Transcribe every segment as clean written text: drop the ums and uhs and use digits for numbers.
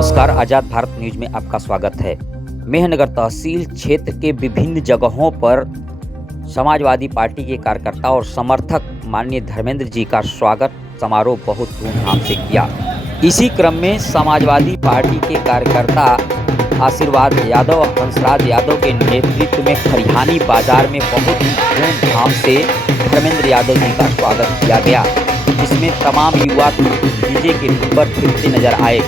नमस्कार, आज़ाद भारत न्यूज में आपका स्वागत है। मेहनगर तहसील क्षेत्र के विभिन्न जगहों पर समाजवादी पार्टी के कार्यकर्ता और समर्थक माननीय धर्मेंद्र जी का स्वागत समारोह बहुत धूमधाम से किया। इसी क्रम में समाजवादी पार्टी के कार्यकर्ता आशीर्वाद यादव और हंसराज यादव के नेतृत्व में खरिहानी बाजार में बहुत ही धूमधाम से धर्मेंद्र यादव जी का स्वागत किया गया, जिसमें तमाम युवा डीजे के ऊपर फिरते नजर आए।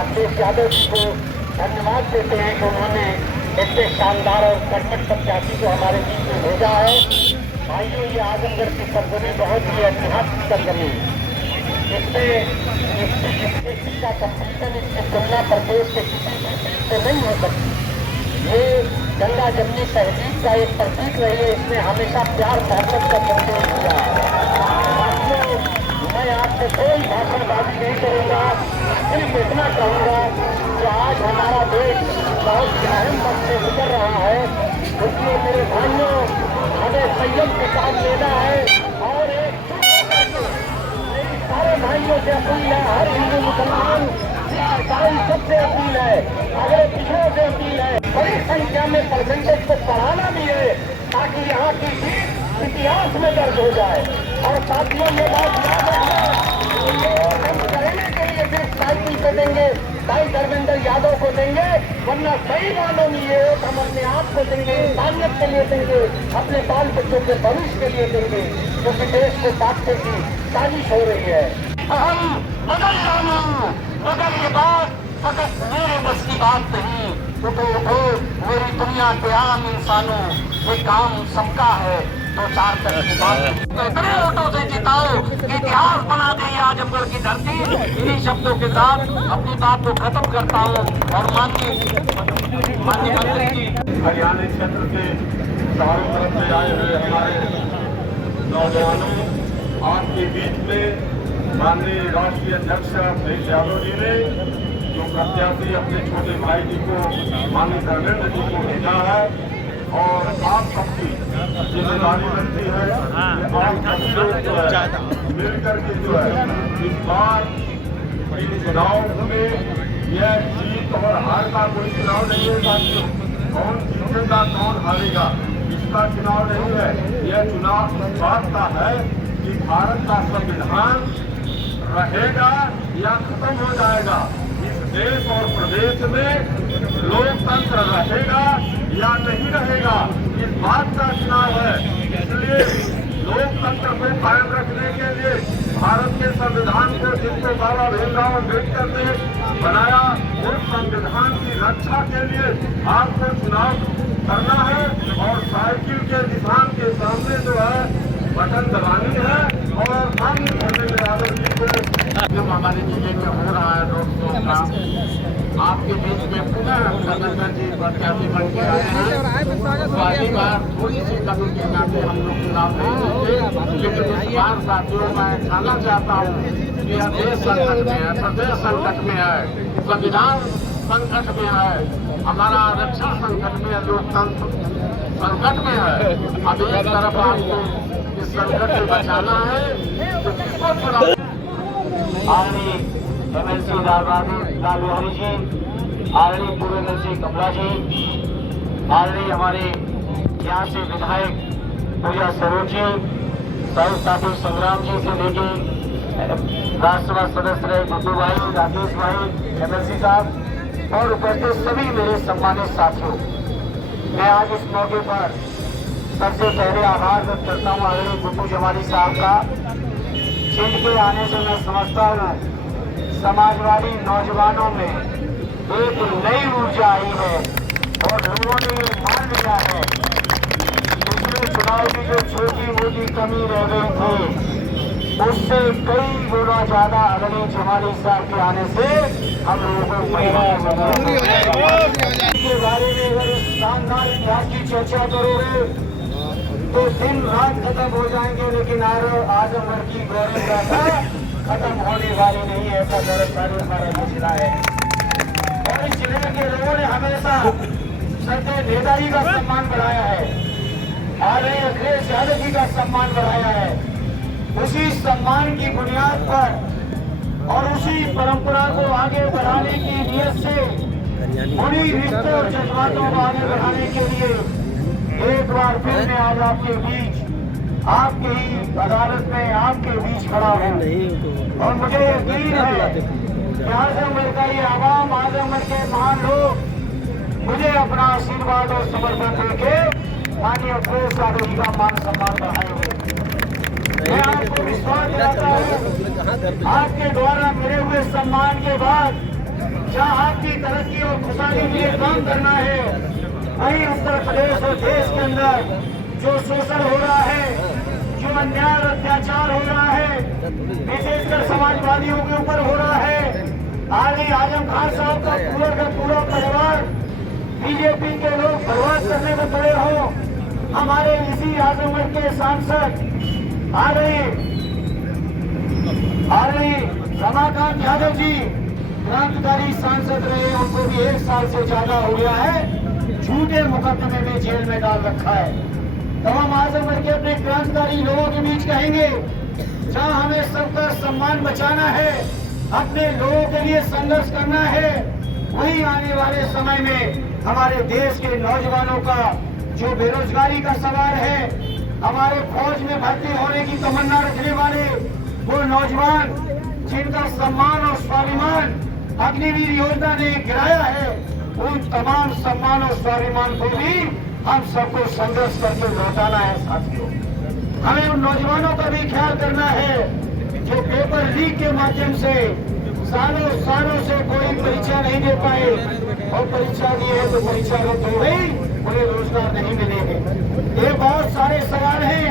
अखिलेश यादव जी को धन्यवाद देते हैं कि उन्होंने इतने शानदार और कर्मठ प्रत्याशी को हमारे बीच में भेजा है। भाइयों, ये आजमगढ़ की सरजमी बहुत ही ऐतिहासिक सरजमी है। इस से इसका कंपटीशन इसकी तुलना प्रदेश के किसी भी चीज से नहीं हो सकती। ये गंगा जमनी तहजीब का एक प्रतीक रही है, इसने हमेशा प्यार मोहब्बत का संदेश दिया है। मैं आपसे कोई भाषणबाजी नहीं करूँगा, सिर्फ इतना कहूँगा कि आज हमारा देश बहुत अहम वक्त से गुजर रहा है, इसलिए मेरे भाइयों हमें संयम के साथ लेना है। और एक मेरी सारे भाइयों से अपील है, हर हिंदू मुसलमान ईसाई सबसे अपील है, अगले पिछड़ों से अपील है, बड़ी संख्या में परसेंटेज को बढ़ाना भी है ताकि यहाँ की जीत इतिहास में दर्ज हो जाए। और साथियों ये बात याद रखना, हम करने के लिए सिर्फ साइकिल को देंगे, भाई धर्मेंद्र यादव को देंगे, वरना सही मानों में ये हम अपने आप को देंगे, इंसानियत के लिए देंगे, अपने बाल बच्चों के भविष्य के लिए देंगे, क्योंकि देश को बांटने की साजिश हो रही है। हम बदल जाना, मगर ये बात फकत मेरे बस की बात नहीं। उठो उठो मेरी दुनिया के आम इंसानों, ये काम सबका है, दो चार तरह की बात तो इतने वोटों से जिताओ कि इतिहास बना दे आजमगढ़ की धरती। इन्हीं शब्दों के साथ अपनी बात को खत्म करता हूँ और माननीय मंत्री जी हरियाणा क्षेत्र के चारों तरफ से आए हुए हमारे नौजवानों, आपके बीच में माननीय राष्ट्रीय अध्यक्ष अखिलेश यादव जी ने जो प्रत्याशी अपने छोटे भाई जी को माननीय धर्मेंद्र जी को भेजा है, और आप सबकी जिम्मेदारी बनती है कि आप सब लोग जो है मिलकर के जो है इस बार इन चुनाव में यह जीत और हार का कोई चुनाव नहीं है साथियों। कौन जीतेगा कौन हारेगा इसका चुनाव नहीं है, यह चुनाव इस बात का है कि भारत का संविधान रहेगा या खत्म हो जाएगा, इस देश और प्रदेश में लोकतंत्र रहेगा या नहीं रहेगा, इस बात का चुनाव है। इसलिए लोकतंत्र को कायम रखने के लिए भारत के संविधान को जिसको बाबा भीमराव अम्बेडकर ने बनाया, उस संविधान की रक्षा के लिए आपको चुनाव करना है और साइकिल के निशान के सामने जो है बटन दबानी है। और हम धर्मेंद्र यादव जी को जो हमारे जिले में हो रहा है रोड शो का, आपके बीच में पुनः धर्मेंद्र जी प्रत्याशी बन के आए हैं। पहली बार थोड़ी सी कमी के नाते हम लोग चुनाव नहीं जीते, लेकिन इस बार साथियों मैं कहना चाहता हूँ कि यह देश संकट में है, प्रदेश संकट में है, संविधान संकट में है, हमारा आरक्षण संकट में है, लोकतंत्र संकट में है। अब एक तरफ आपको इस संकट से बचाना है तो किसको चुनाव आदरणीय MLC लाल बिहारी जी, आदरणीय पूर्व MLC कमला जी, आदरणीय हमारे यहाँ से विधायक पूजा सरोज जी, साथी संग्राम जी से लेके राज्यसभा सदस्य रहे गुड्डू भाई, राकेश भाई, MLC साहब और उपस्थित सभी मेरे सम्मानित साथियों, मैं आज इस मौके पर सबसे पहले आभार व्यक्त करता हूँ आदरणीय गुड्डू जमाली साहब का, जिनके आने से मैं समझता हूँ समाजवादी नौजवानों में एक नई ऊर्जा आई है और लोगों ने ये मान लिया है। पिछले चुनाव की जो छोटी मोटी कमी रह गई थी उससे कई गुना ज्यादा आदरणीय जमाली साहब के आने से हम लोगों को के बारे में अगर इस शानदार इतिहास की चर्चा करोगे तो दिन रात खत्म हो जाएंगे, लेकिन आजमगढ़ की गौरव गाथा खत्म होने वाली नहीं है, ऐसा गौरवशाली हमारा ये जिला है। और इस जिले के लोगों ने हमेशा सरदार नेताजी का सम्मान बढ़ाया है, आदरणीय अखिलेश यादव जी का सम्मान बढ़ाया है। उसी सम्मान की बुनियाद पर और उसी परंपरा को आगे बढ़ाने की नीयत से उन्हीं रिश्तों और जज्बातों को आगे बढ़ाने के लिए एक बार फिर मैं आज आपके बीच, आपके ही अदालत में आपके बीच खड़ा हूँ और मुझे यकीन है कि आजमगढ़ का ये आवाम, आजमगढ़ के महान लोग मुझे अपना आशीर्वाद और समर्थन देके माननीय अखिलेश यादव जी का मान सम्मान बढ़ाएंगे। मैं आपको विश्वास दिलाता हूँ आपके द्वारा मिले हुए सम्मान के बाद जहाँ आपकी तरक्की और खुशहाली के लिए काम करना है, वहीं उत्तर प्रदेश और देश के अंदर जो शोषण हो रहा है, जो अन्याय और अत्याचार हो रहा है, विशेषकर समाजवादियों के ऊपर हो रहा है। आली आजम खान साहब का पूरा परिवार बीजेपी के लोग बर्बाद करने में पड़े हो। हमारे इसी आजमगढ़ के सांसद आरई रमाकांत यादव जी क्रांतिकारी सांसद रहे, उनको भी 1 साल से ज्यादा हो गया है झूठे मुकदमे में जेल में डाल रखा है। तो हम आजमगढ़ के अपने क्रांतिकारी लोगों के बीच कहेंगे, जहां हमें सबका सम्मान बचाना है, अपने लोगों के लिए संघर्ष करना है, वही आने वाले समय में हमारे देश के नौजवानों का जो बेरोजगारी का सवाल है, हमारे फौज में भर्ती होने की तमन्ना रखने वाले वो नौजवान जिनका सम्मान और स्वाभिमान अग्निवीर योजना ने गिराया है, उन तमाम सम्मान और स्वाभिमान को भी हम सबको संघर्ष करके लौटाना है। साथियों, हमें उन नौजवानों का भी ख्याल करना है जो पेपर लीक के माध्यम से सालों से कोई परीक्षा नहीं दे पाए और परीक्षा दी है तो परीक्षा रद्द हो गई, उन्हें रोजगार नहीं मिलेंगे। ये बहुत सारे सवाल हैं।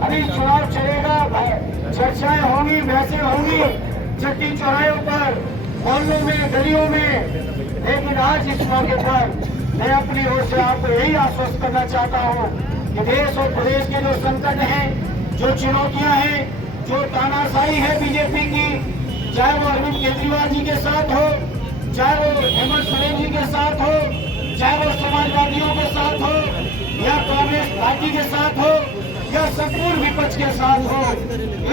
अभी चुनाव चलेगा, चर्चाएं होंगी, बहसें होंगी चट्टी चौराहों पर, मोहल्लों में, गलियों में, लेकिन आज इस मौके पर मैं अपनी ओर से आपको यही आश्वस्त करना चाहता हूँ कि देश और प्रदेश के जो संकट हैं, जो चुनौतियां हैं, जो तानाशाही है बीजेपी की, चाहे वो अरविंद केजरीवाल जी के साथ हो, चाहे वो हेमंत सोरेन जी के साथ हो, चाहे वो समाजवादियों के साथ हो, या कांग्रेस पार्टी के साथ हो, या संपूर्ण विपक्ष के साथ हो,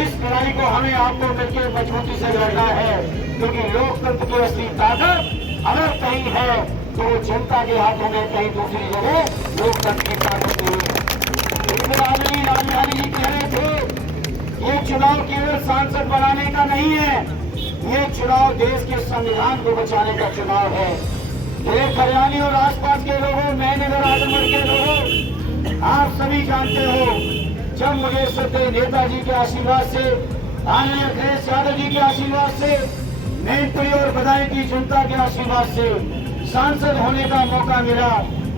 इस लड़ाई को हमें आपको मिलकर मजबूती से लड़ना है, क्योंकि लोकतंत्र की असली ताकत अगर कहीं है तो वो जनता के हाथों में, कहीं दूसरी जगह लोकतंत्र की ताकत है। राजधानी जी कह रहे थे ये चुनाव केवल सांसद बनाने का नहीं है, ये चुनाव देश के संविधान को बचाने का चुनाव है। ये खरियानी और आसपास के लोगों, मेहनगर आजमगढ़ के लोगों, आप सभी जानते हो, जब मुझे सत्य नेताजी के आशीर्वाद से, आनंद अखिलेश यादव जी के आशीर्वाद से, मैनपुरी और बदायूं की जनता के आशीर्वाद से सांसद होने का मौका मिला,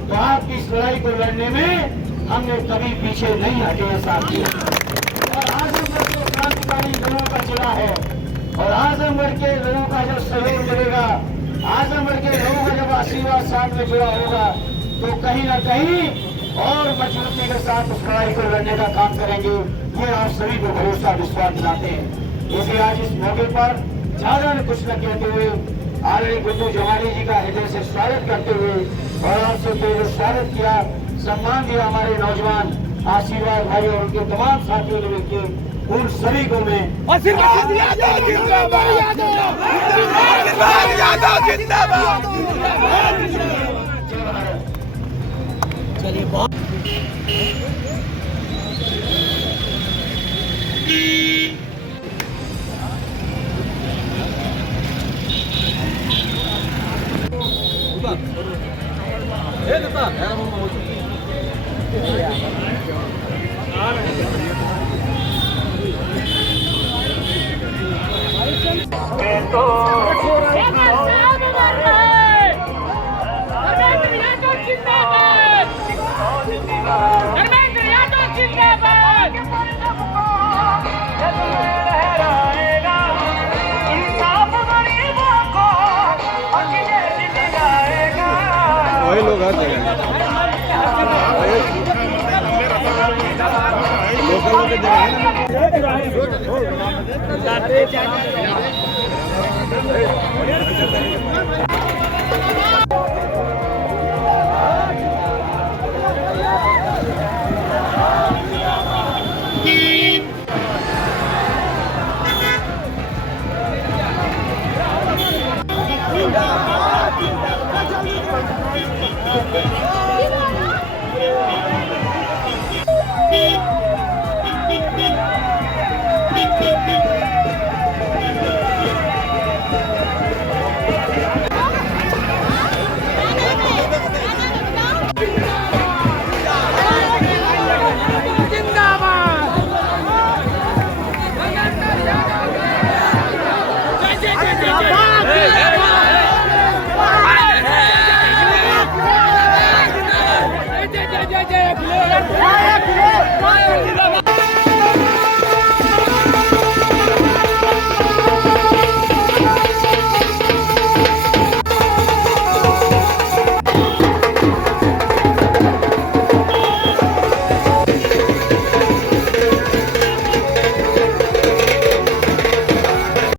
तो आपकी इस लड़ाई को लड़ने में हमने कभी पीछे नहीं हटे साथियों। और आजमगढ़ के क्रांतिकारी लोगों का जिला है, और आजमगढ़ के लोगों का जब सहयोग मिलेगा, आजमगढ़ के लोगों का जब आशीर्वाद साथ में जुड़ा होगा, तो कहीं न कहीं और मजबूती के साथ उस लड़ाई को लड़ने का काम करेंगे। ये आप सभी को भरोसा विश्वास दिलाते हैं। इसलिए आज इस मौके पर ज्यादा न कुछ न कहते हुए आदरणीय गुड्डू जवानी जी का हृदय से स्वागत करते हुए, और आपसे जो स्वागत किया, सम्मान दिया हमारे नौजवान आशीर्वाद भाई और उनके तमाम साथियों ने मिलकर, उन सभी को मैं चलिए बहुत वही लोग हर जगह लोकल के जगह